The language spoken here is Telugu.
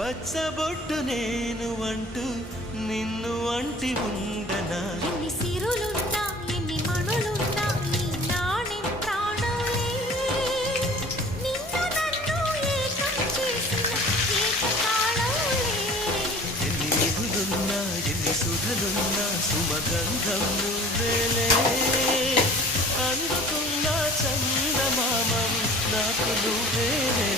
పచ్చబొట్టు నేను అంటూ నిన్ను అంటి ఉండనా ఎన్ని సిరులున్నా ఎన్ని మణులున్నా నీ నాణెం ప్రాణాలే నిన్ను నన్ను ఏకం చేసిన ఏకకాలంలే ఎన్ని నిధులున్నా ఎన్ని సుధలున్నా సుమగంధం నువ్వేలే అందుకున్న చందమామం నాకు నువ్వేలే